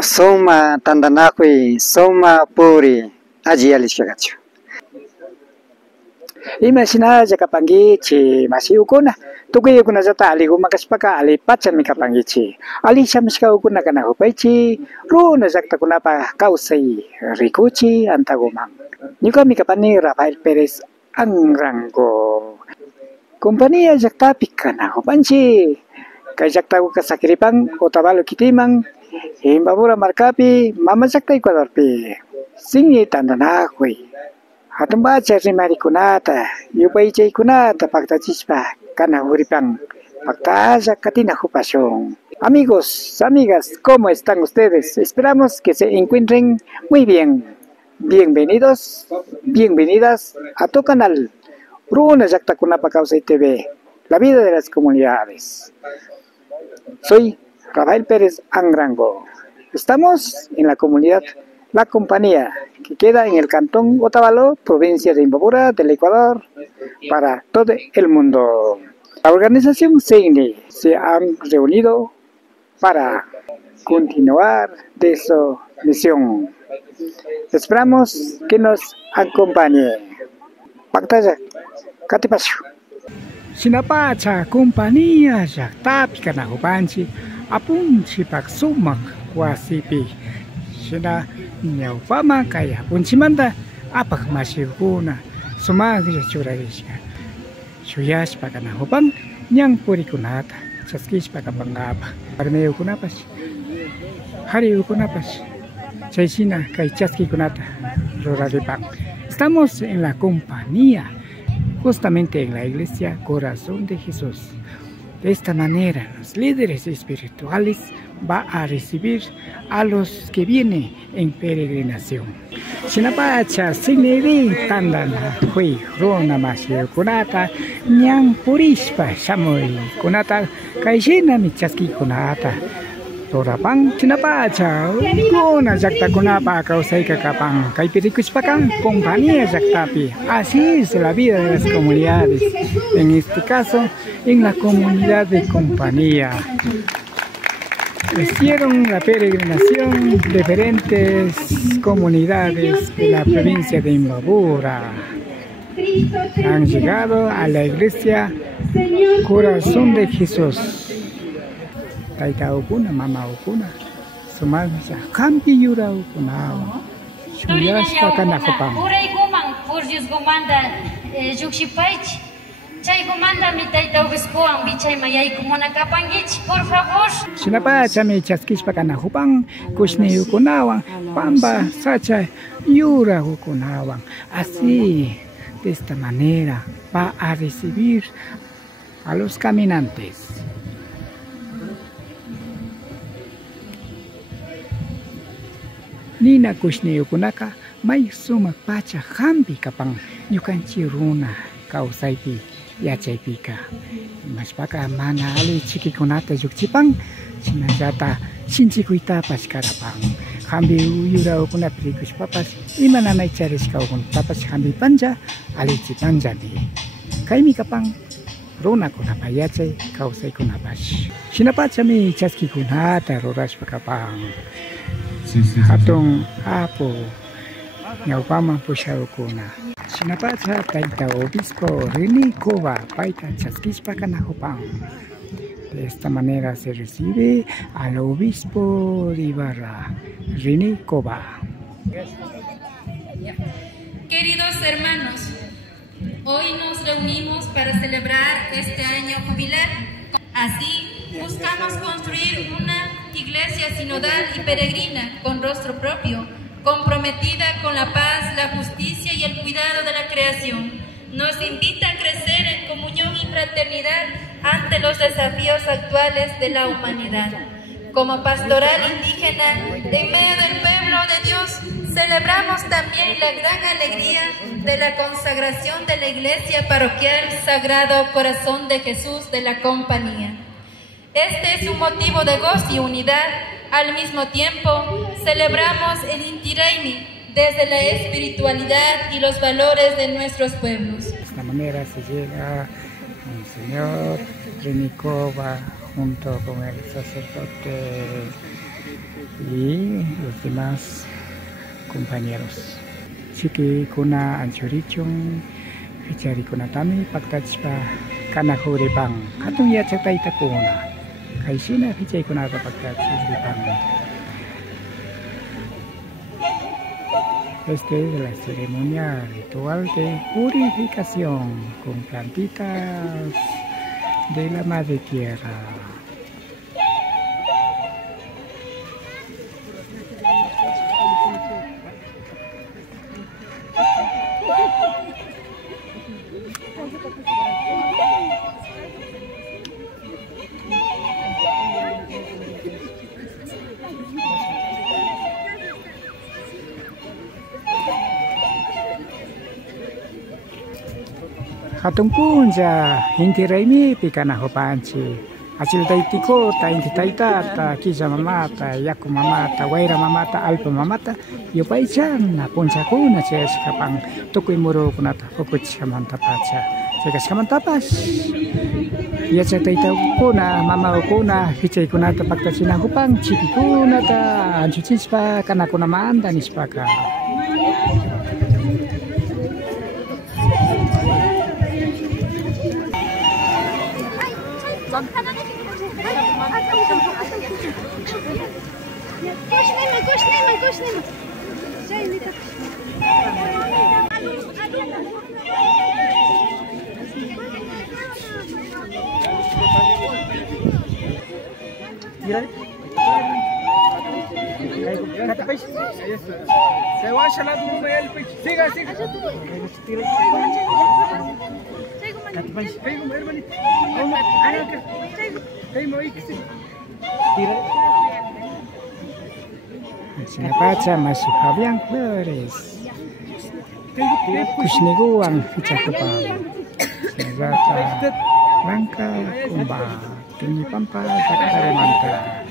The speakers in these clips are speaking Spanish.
Soma tandanakui, soma puri, allí alishagacho. Imagina jakapangichi, masiukuna. Tukuy kuna jata ali gumakashpaka ali pachami kapangichi. Ali shamishka ukuna kana hupaichi, runa jakta kunapa kausai rikuchi antagumang. Nyukami kapani Rafael Pérez Angrango. Compañía jakta pikana hupanchi. Kay jakta kasakiripang otavalo kitimang. Imbabura markapi mama jakta Ecuador pi. Singi tandanakui. Hatumbacha rimarikunata, yupaychaykunata paktachispa kana huripang paktaja katina jupashon. Amigos, amigas, ¿cómo están ustedes? Esperamos que se encuentren muy bien. Bienvenidos, bienvenidas a tu canal Runa Yakta Kunapa Kausay TV, la vida de las comunidades. Soy Rafael Pérez Angrango. Estamos en la comunidad La Compañía, que queda en el cantón Otavalo, provincia de Imbabura, del Ecuador, para todo el mundo. La organización CEINI se han reunido para continuar de su misión. Esperamos que nos acompañe. Pantalla, Catipasio. Sinapacha compañía ya tapika na hubanchi apunchi pak sumak wasipi. Sina Nyawpama kaya punchimanta apak masihukuna sumagya churarishka shuyashpa kana hupang nyang purikunata chaskishpa kapangapa parmeukunapas hariukunapas chaysina kay chaskikunata ruraripang. Estamos en la compañía, justamente en la iglesia Corazón de Jesús. De esta manera, los líderes espirituales van a recibir a los que vienen en peregrinación. Sinapacha, siniri, tandana, hui, rona, masio, kunata, nyang purispa, samoy, kunata, kaishina, michaski, kunata. Torapang, sinapacha, rona, jakta, kunapa, kausay, kakapang, kaipirikuspakan, compañía, jaktapi. Así es la vida de las comunidades. En este caso, en la comunidad de compañía. Hicieron la peregrinación diferentes comunidades de la provincia de Imbabura. Han llegado a la iglesia Corazón de Jesús. Taita ukuna, mama ukuna, sumaga kampi yura ukuna. Shuyashpa kanakopang. Por favor. Sinapacha mi chaskishpa kanahupang kushni ukunawan pamba sacha yura ukunawan. Así, de esta manera, va a recibir a los caminantes. Nina kushni ukunaka may sumak pacha hampi kapang yukanchi runa kausaypi yachaypika. Mashpaka mana ali chikikunata yukchipang sinajata sinchikuytapas karapang. Hambi yura ukuna pirikushpapas imananay charishka ukuntapas hambi panja ali chipanjani. Kaymi kapang runa kunapa yachay kausaykunapas. Sinapachami chaskikunata rurashpa kapang. Hatong apo Nyawpama pushawkuna. Sinapacha taita obispo Rini Cova paita chaskishpa kanahupang. De esta manera se recibe al obispo de Ibarra, Rini Cova. Queridos hermanos, hoy nos reunimos para celebrar este año jubilar. Así buscamos construir una iglesia sinodal y peregrina con rostro propio, comprometida con la paz, la justicia y el cuidado de la creación. Nos invita a crecer en comunión y fraternidad ante los desafíos actuales de la humanidad. Como pastoral indígena, en medio del pueblo de Dios, celebramos también la gran alegría de la consagración de la Iglesia Parroquial Sagrado Corazón de Jesús de la Compañía. Este es un motivo de gozo y unidad. Al mismo tiempo, celebramos el Inti Raymi desde la espiritualidad y los valores de nuestros pueblos. De esta manera se llega al señor Rini Cova junto con el sacerdote y los demás compañeros. Siki kuna anchurichung Fichari kuna tami paktachpa kana huripang katung ya cetaita kuna kaisina fichai kuna paktachipang. Este es la ceremonia ritual de purificación con plantitas de la madre tierra. Hatong punja hindi raimi pikana hopanchi asil taitiko ta inti taita ta kisa mamata yaku mamata waira mamata alpa mamata yo paichan na punja kuna ches kapang tukui muro kuna ta fokuch kamanta pacha sekas kamanta pas ya taita kuna mama kuna hichai kuna ta pakta china hopang chipi kuna ta anchuchispa kana kuna manda nispaka. Sina pacha masih Fabian Flores Kusniguang Fichakupang Sinagata Langka Kumba Tinggi Pampa Kalimantan.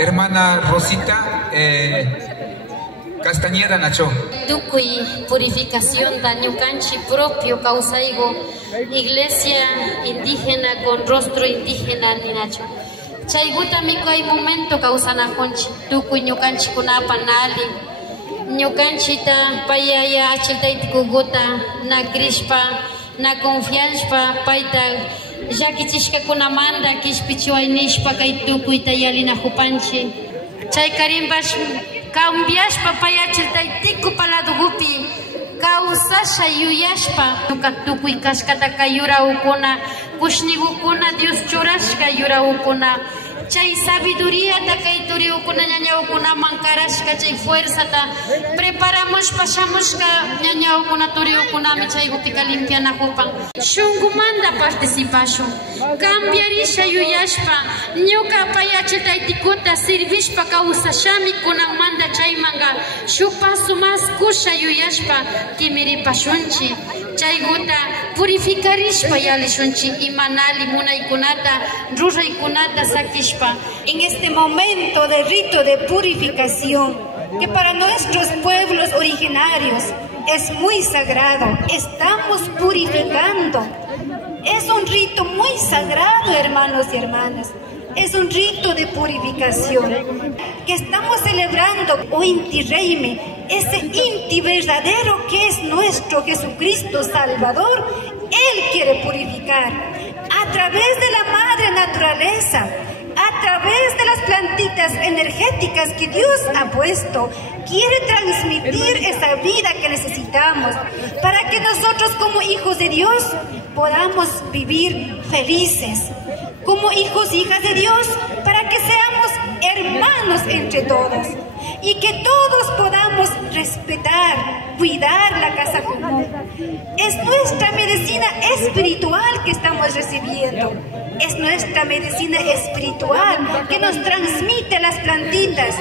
Hermana Rosita Castañeda Nacho. Tukui purificación daño canchi propio causaigo iglesia indígena con rostro indígena ni Nacho. Chaiguta miko hay momento causana conchi tukui ñucanchi kunapa nali ñucanchita payaya achiltaitikuguta na grishpa na confianza paita Yakichishka kunamanda kishpichuay nishpa kay tukuyta yalina hupanchi chay karimbash cambiashpa payachiltaytiku paladugupi kausasha yuyashpa nuka tukuy kashkata kay yurawkuna kushnigukuna Dios churashka yurawkuna chay sabiduría ta kay turiukuna ñañawkuna mankarashka chay fuerza ta preparamos pasamushka ñañawkuna turiukuna mi chay gupika limpiana hupan shungumanda participation cambiarisha yuyashpa ñuka payachiltaitikuta sirvishpa kawsashami kunamanda chaymanga shuk paso mas kusha yuyashpa kimiripashunchi chayguta purificarishpa yalishunchi imanali munaykunata ruraykunata sakishpa. En este momento de rito de purificación, que para nuestros pueblos originarios es muy sagrado, estamos purificando. Es un rito muy sagrado, hermanos y hermanas. Es un rito de purificación que estamos celebrando o Inti Raymi, ese Inti verdadero que es nuestro Jesucristo Salvador. Él quiere purificar a través de la madre naturaleza, a través de las plantitas energéticas que Dios ha puesto. Quiere transmitir esa vida que necesitamos para que nosotros como hijos de Dios podamos vivir felices, como hijos e hijas de Dios, para que seamos hermanos entre todos y que todos podamos respetar, cuidar la casa común. Es nuestra medicina espiritual que estamos recibiendo. Es nuestra medicina espiritual que nos transmite las plantitas,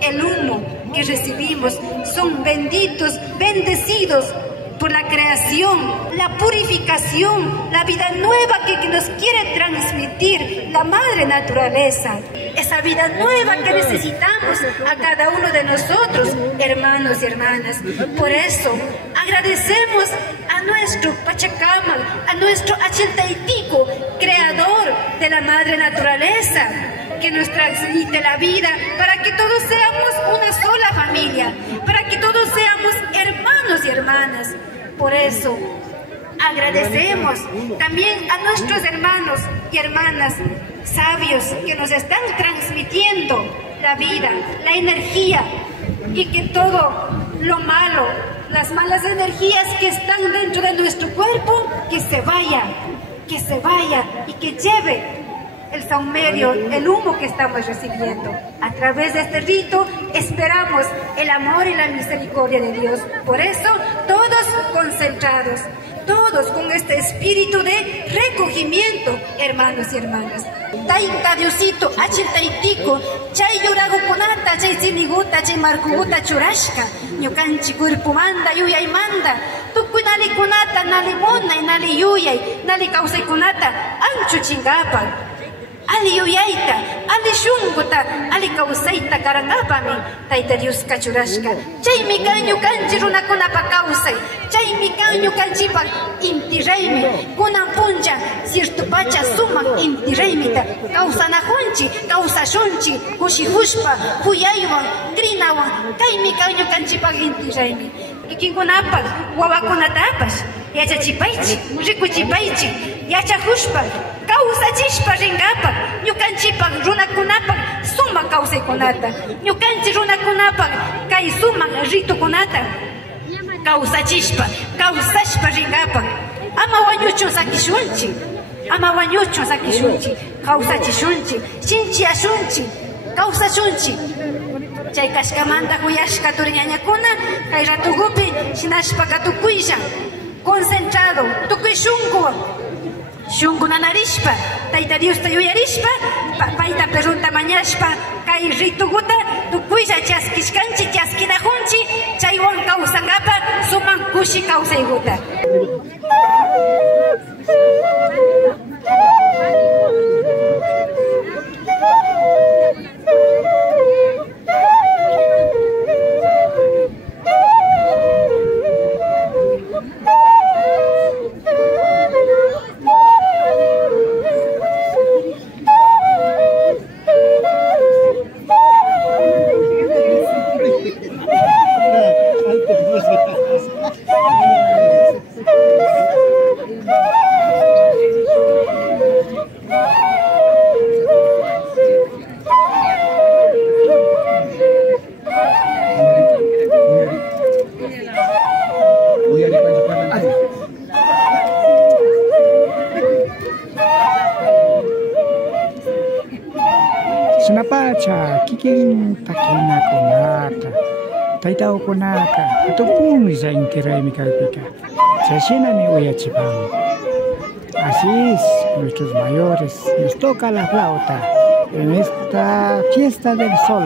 el humo, que recibimos son benditos, bendecidos por la creación, la purificación, la vida nueva que nos quiere transmitir la madre naturaleza. Esa vida nueva que necesitamos a cada uno de nosotros, hermanos y hermanas. Por eso agradecemos a nuestro Pachacamac, a nuestro Achintaytico, creador de la madre naturaleza, que nos transmite la vida para que todos seamos una sola familia, para que todos seamos hermanos y hermanas. Por eso agradecemos también a nuestros hermanos y hermanas sabios que nos están transmitiendo la vida, la energía, y que todo lo malo, las malas energías que están dentro de nuestro cuerpo, que se vaya y que lleve el saumerio, el humo que estamos recibiendo. A través de este rito esperamos el amor y la misericordia de Dios. Por eso, todos concentrados, todos con este espíritu de recogimiento, hermanos y hermanas. Taita Diosito, Achintaytico, chay yuragukunata, chay siniguta, chay markuguta churashka, ñukanchi cuerpumanda, yuyaymanda, tukuy nalikunata, nalimuna, nali yuyay, nali kawsaykunata, anchu chingapa. Ali yuyaita, ali shunguta, ali kawsayta karangapami, Tayta Dios kachurashka. Chaymi kañu kanchi runakunapa kawsay, chaymi kañu kanchipa inti raymi, kunan puncha, cierto pacha sumak inti raymita, kawsanajunchi, kawsashunchi, kushihushpa, huyaywan, krinawan, kaymi kañu kanchipa inti raymi. Kikinkunapak, wawakunatapash, yachachipaychi, rikuchipaychi, yachahushpa, kawsachishpa ringapak, ñukanchipak runakunapak sumak kawsaykunata, ñukanchi runakunapak kay sumak ritukunata kawsachishpa, kawsashpa ringapak, ama wañuchun sakishunchi, ama wañuchun sakishunchi, kawsachishunchi, shinchiyashunchi, kawsashunchi. Chay kashkamanta huyashka turiñañakuna kay ratukupi shinashpaka tukuylla concentrado, tukuy shunku nanarishpa, Tayta Diosta yuyarishpa, payta perunta mañashpa, kay ritukuta tukuylla chaskishkanchi, chaskinajunchi, chaywan kawsangapa suman kushi kawsaykuta. Sunapacha, kikin takina kunata, taitao kunaka, atupungza intiraymi kalpika, chashinami uyachipam. Así es, nuestros mayores, nos toca la flauta en esta fiesta del sol,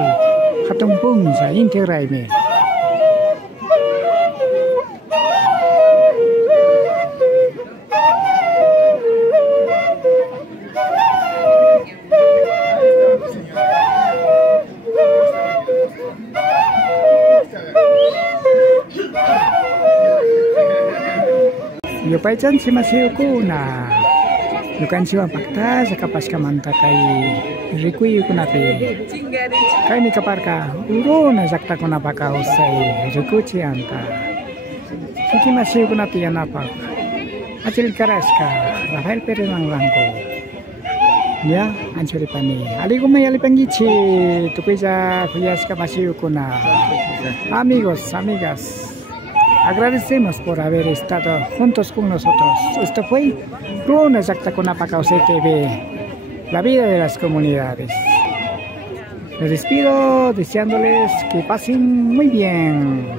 atupungza intiraymi. Yupay chan si masiyo ko na yukan siwa pakta sa kapaskamanta kay rikuyo ko natin kay ni kaparka uro na sakta ko na pakahusay rikuchi anta siki masiyo ko natin yan napak Achil Karaska Rafael Perez Langko ya anchuri pani aligo may alipangichi tukoy sa fiyaska masiyo ko na amigos, amigas. Agradecemos por haber estado juntos con nosotros. Esto fue Runa Exacta con Apacauce TV, la vida de las comunidades. Les despido deseándoles que pasen muy bien.